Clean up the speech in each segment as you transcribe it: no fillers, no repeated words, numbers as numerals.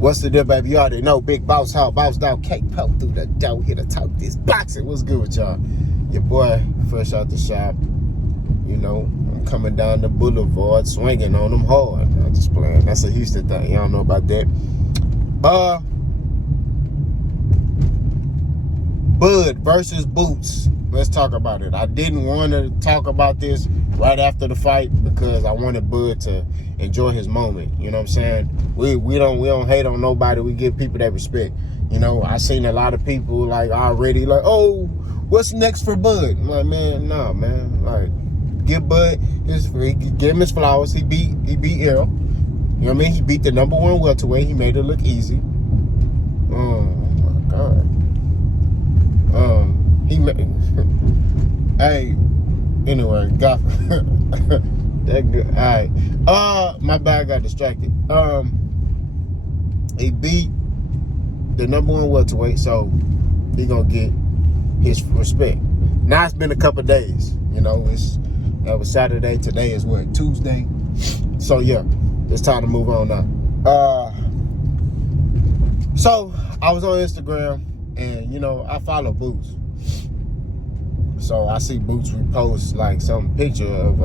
What's the deal, baby? You already know. Big Boss Hall, Boss Dog, cake poke through the dough. Here to talk this boxing. What's good with y'all? Your boy, fresh out the shop. You know, I'm coming down the boulevard, swinging on them hard. I'm just playing. That's a Houston thing. Y'all know about that. Bud versus Boots. Let's talk about it. I didn't want to talk about this right after the fight because I wanted Bud to enjoy his moment. You know what I'm saying? We don't hate on nobody. We give people that respect. You know, I seen a lot of people like already like, oh, what's next for Bud? I'm like, man, nah, man. Like, give Bud give him his flowers. He beat Errol. You know what I mean? He beat the #1 welterweight. He made it look easy. Oh my God. Hey, anyway, got that good. All right. My bad, got distracted. He beat the #1 welterweight, so he gonna get his respect. Now it's been a couple days. You know, that was Saturday. Today is what, Tuesday. So yeah, it's time to move on now. So I was on Instagram. And, you know, I follow Boots. So I see Boots repost, like, some picture of,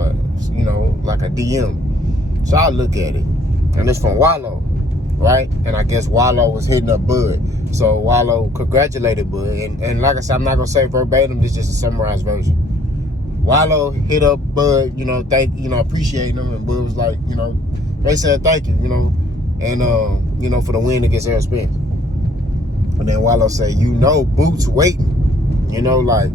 you know, like a DM. So I look at it. And it's from Wallow, right? And I guess Wallow was hitting up Bud. So Wallow congratulated Bud. And like I said, I'm not going to say verbatim. This is just a summarized version. Wallow hit up Bud, you know, appreciating him. And Bud was like, you know, they said thank you, you know. And, you know, for the win against Errol Spence. And then Wallow say, you know, Boots waiting. You know, like,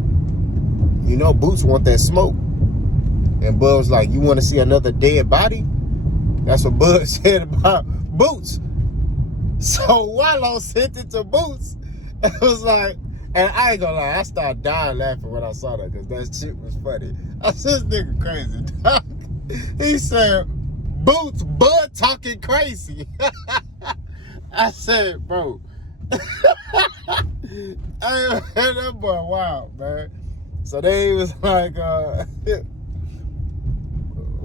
you know, Boots want that smoke. And Bud was like, you want to see another dead body? That's what Bud said about Boots. So Wallow sent it to Boots. It was like, and I ain't gonna lie, I started dying laughing when I saw that because that shit was funny. I said, this nigga crazy, dog. He said, Boots, Bud talking crazy. I said, bro. Hey, man, that boy wild, man. So they was like, well,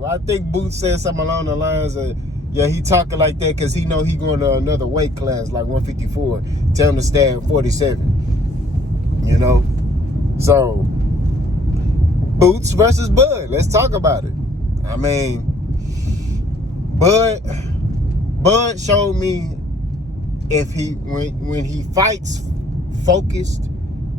I think Boots said something along the lines of, yeah, he talking like that because he know he going to another weight class, like 154. Tell him to stay at 47. You know? So, Boots versus Bud. Let's talk about it. I mean, Bud showed me if when he fights focused,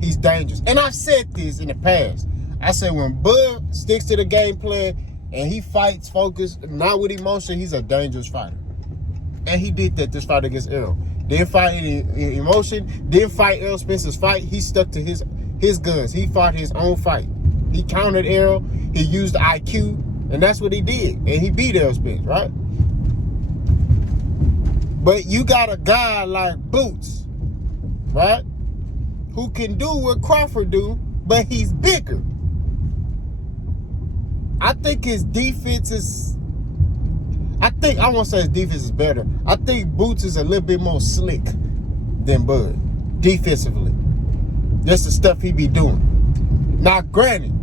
he's dangerous. And I've said this in the past. I said when Bud sticks to the game plan and he fights focused, not with emotion, he's a dangerous fighter. And he did that this fight against Errol. Didn't fight any emotion, didn't fight Errol Spence's fight. He stuck to his guns. He fought his own fight. He countered Errol. He used the IQ, and that's what he did. And he beat Errol Spence, right? But you got a guy like Boots, right, who can do what Crawford do, but he's bigger. I think his defense is, I won't say his defense is better. I think Boots is a little bit more slick than Bud, defensively. That's the stuff he be doing. Now, granted,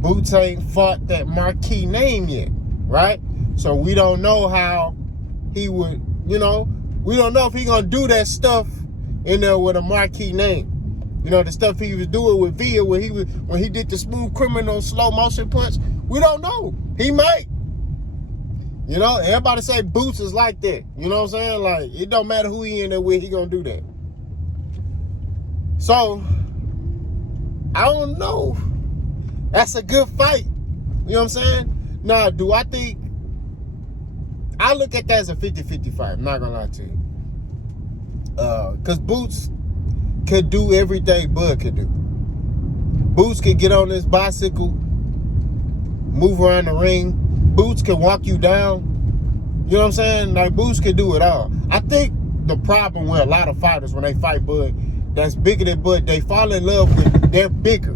Boots ain't fought that marquee name yet, right? So we don't know how he would, you know, we don't know if he gonna do that stuff in there with a marquee name. You know, the stuff he was doing with Villa when he did the smooth criminal slow motion punch. We don't know. He might. You know, everybody say Boots is like that. You know what I'm saying? Like, it don't matter who he in there with, he gonna do that. So, I don't know. That's a good fight. You know what I'm saying? Now, do I think, I look at that as a 50-50 fight. I'm not gonna lie to you. Because Boots could do everything Bud could do. Boots could get on this bicycle, move around the ring. Boots can walk you down. You know what I'm saying? Like, Boots can do it all. I think the problem with a lot of fighters when they fight Bud that's bigger than Bud, they fall in love with, they're bigger.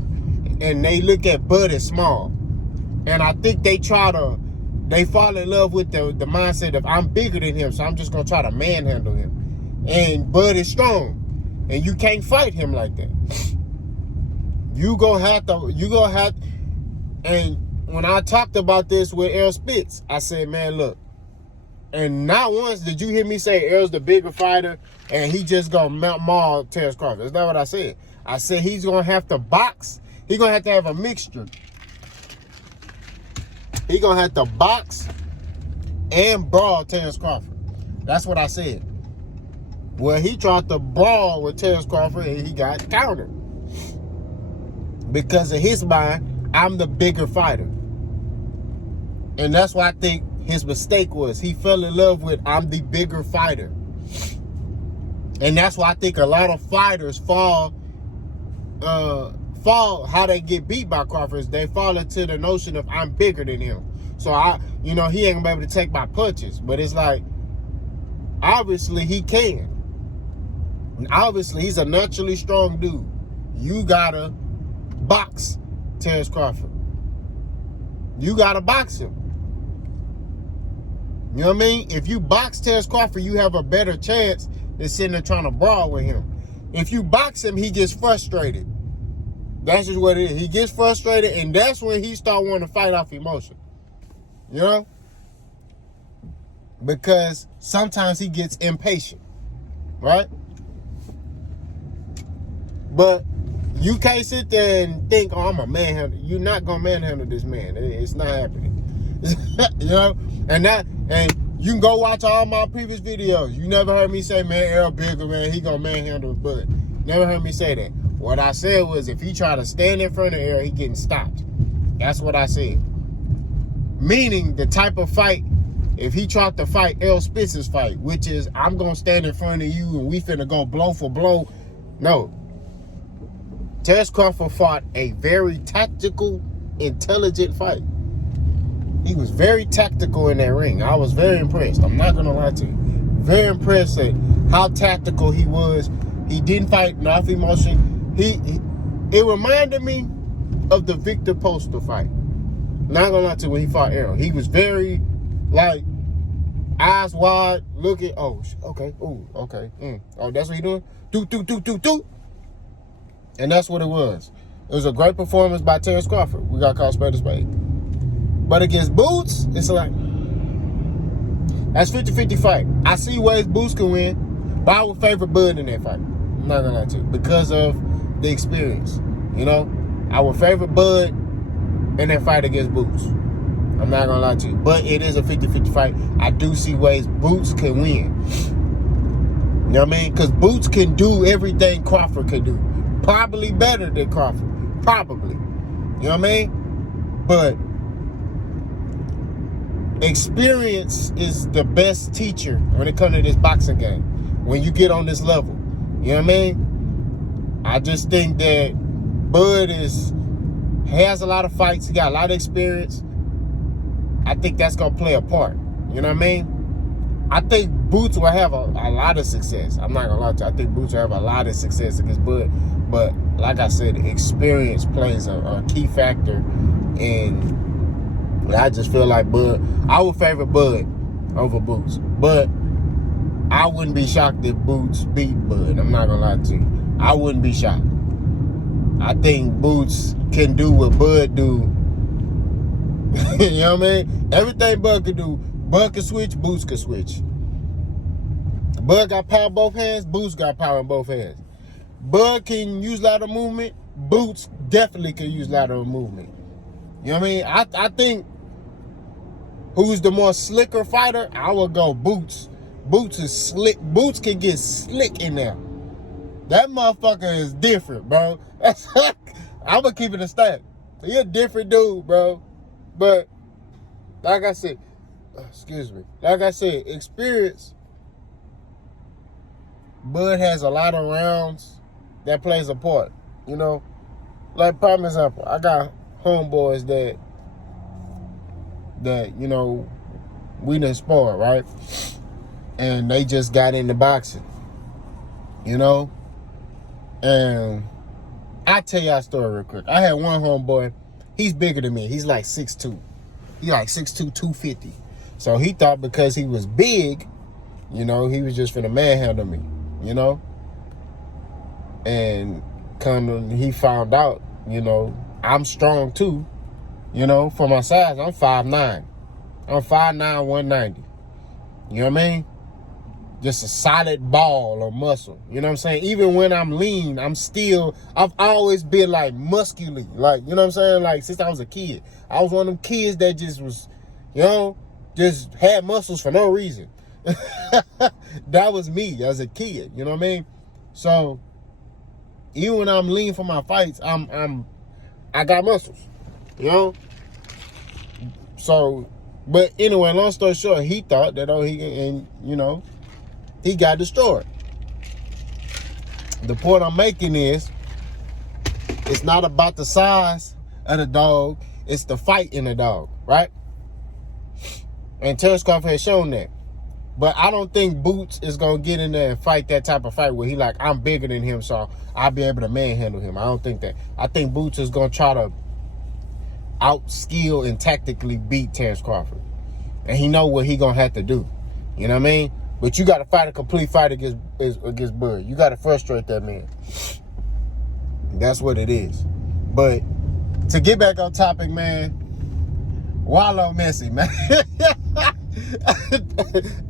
And they look at Bud as small. And I think they fall in love with the mindset of, I'm bigger than him, so I'm just going to try to manhandle him. And Bud is strong. And you can't fight him like that. You gonna have, and when I talked about this with Errol Spence, I said, man, look, And not once did you hear me say Errol's the bigger fighter and he just gonna maul Terence Crawford. That's not what I said. I said he's gonna have to box. He's gonna have a mixture. He's gonna have to box and brawl Terence Crawford. That's what I said. Well, he tried to brawl with Terence Crawford and he got countered. Because in his mind, I'm the bigger fighter. And that's why I think his mistake was he fell in love with I'm the bigger fighter. And that's why I think a lot of fighters fall how they get beat by Crawford is they fall into the notion of I'm bigger than him. So he ain't gonna be able to take my punches. But it's like, obviously he can. And obviously he's a naturally strong dude. You gotta box Terence Crawford. You gotta box him. You know what I mean? If you box Terence Crawford, you have a better chance than sitting there trying to brawl with him. If you box him, he gets frustrated. That's just what it is. He gets frustrated, and that's when he start wanting to fight off emotion. You know? Because sometimes he gets impatient. Right? But you can't sit there and think, oh, I'm a manhandler. You're not going to manhandle this man. It's not happening. You know? And you can go watch all my previous videos. You never heard me say, man, Errol bigger, man. He going to manhandle his butt. Never heard me say that. What I said was if he try to stand in front of Errol, he getting stopped. That's what I said. Meaning the type of fight, if he tried to fight Errol Spitz's fight, which is I'm going to stand in front of you and we finna go blow for blow. No. Terence Crawford fought a very tactical, intelligent fight. He was very tactical in that ring. I was very impressed. I'm not going to lie to you. Very impressed at how tactical he was. He didn't fight off emotion. It reminded me of the Victor Poster fight. Not going to lie to you, when he fought Errol. He was very, like, eyes wide, looking. Oh, okay. Oh, okay. Oh, that's what he doing? Do. And that's what it was. It was a great performance by Terence Crawford. We got called spade to spade. But against Boots, it's like, that's 50-50 fight. I see ways Boots can win, but I would favor Bud in that fight. I'm not gonna lie to you. Because of the experience. You know? I would favor Bud in that fight against Boots. I'm not gonna lie to you. But it is a 50-50 fight. I do see ways Boots can win. You know what I mean? Because Boots can do everything Crawford can do. Probably better than Crawford. Probably. You know what I mean? But experience is the best teacher when it comes to this boxing game. When you get on this level. You know what I mean? I just think that Bud has a lot of fights. He got a lot of experience. I think that's going to play a part. You know what I mean? I think Boots will have a lot of success. I'm not going to lie to you. I think Boots will have a lot of success against Bud. But like I said, experience plays a key factor. And I just feel like Bud, I would favor Bud over Boots. But I wouldn't be shocked if Boots beat Bud. I'm not going to lie to you. I wouldn't be shocked. I think Boots can do what Bud do. You know what I mean? Everything Bud can do, Bud can switch, Boots can switch. Bud got power in both hands, Boots got power in both hands. Bud can use lateral movement, Boots definitely can use lateral movement. You know what I mean? I think who's the more slicker fighter, I would go Boots. Boots is slick. Boots can get slick in there. That motherfucker is different, bro. I'm going to keep it a stack. He a different dude, bro. But, like I said, experience. Bud has a lot of rounds that plays a part. You know, like, prime example, I got homeboys that you know, we done spar, right? And they just got into boxing. You know? And I'll tell y'all a story real quick. I had one homeboy, he's bigger than me. He's like 6'2". He's like 6'2", 250. So he thought because he was big, you know, he was just finna manhandle me, you know? And kind of he found out, you know, I'm strong too, you know, for my size. I'm 5'9". I'm 5'9", 190. You know what I mean? Just a solid ball of muscle. You know what I'm saying? Even when I'm lean, I've always been like muscular. Like, you know what I'm saying? Like since I was a kid. I was one of them kids that just was, you know, just had muscles for no reason. That was me as a kid. You know what I mean? So even when I'm lean for my fights, I got muscles. You know? So, but anyway, long story short, he thought that, he got destroyed. The point I'm making is, it's not about the size of the dog, it's the fight in the dog, right? And Terence Crawford has shown that. But I don't think Boots is going to get in there and fight that type of fight where he like, I'm bigger than him, so I'll be able to manhandle him. I don't think that. I think Boots is going to try to out-skill and tactically beat Terence Crawford. And he know what he going to have to do. You know what I mean? But you got to fight a complete fight against Bud. You got to frustrate that man. That's what it is. But to get back on topic, man, Wallow Messi, man.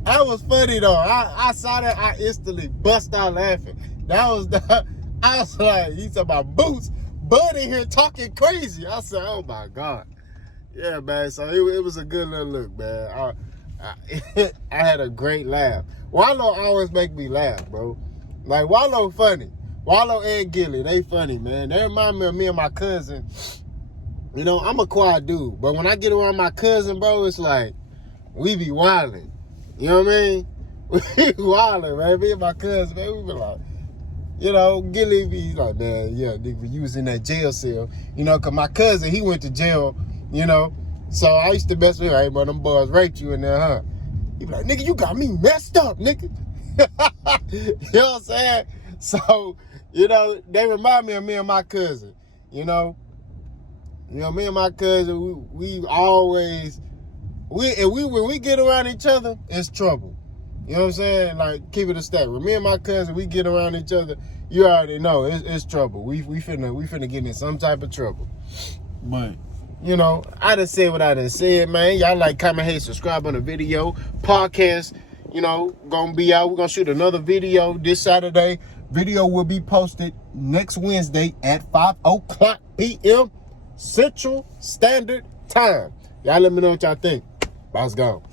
That was funny, though. I saw that. I instantly bust out laughing. I was like, he's talking about Boots. Bud in here talking crazy. I said, oh, my God. Yeah, man. So it was a good little look, man. I had a great laugh. Wallow always make me laugh, bro. Like, Wallow funny. Wallow and Gilly, they funny, man. They remind me of me and my cousin. You know, I'm a quiet dude, but when I get around my cousin, bro, it's like, we be wilding. You know what I mean? We be wilding, man. Me and my cousin, man, we be like, you know, Gilly be like, man, yeah, nigga, you was in that jail cell. You know, because my cousin, he went to jail, you know. So I used to mess with him. Hey, bro, them boys raped you in there, huh? He be like, nigga, you got me messed up, nigga. You know what I'm saying? So, you know, they remind me of me and my cousin, you know. You know, me and my cousin, we always, when we get around each other, it's trouble. You know what I'm saying? Like, keep it a stack. When me and my cousin, we get around each other, you already know, it's trouble. We finna get in some type of trouble. But, you know, I done said what I done said, man. Y'all like, comment, hey, subscribe on the video. Podcast, you know, gonna be out. We're gonna shoot another video this Saturday. Video will be posted next Wednesday at 5:00 p.m. Central Standard Time. Y'all let me know what y'all think. Boss gone.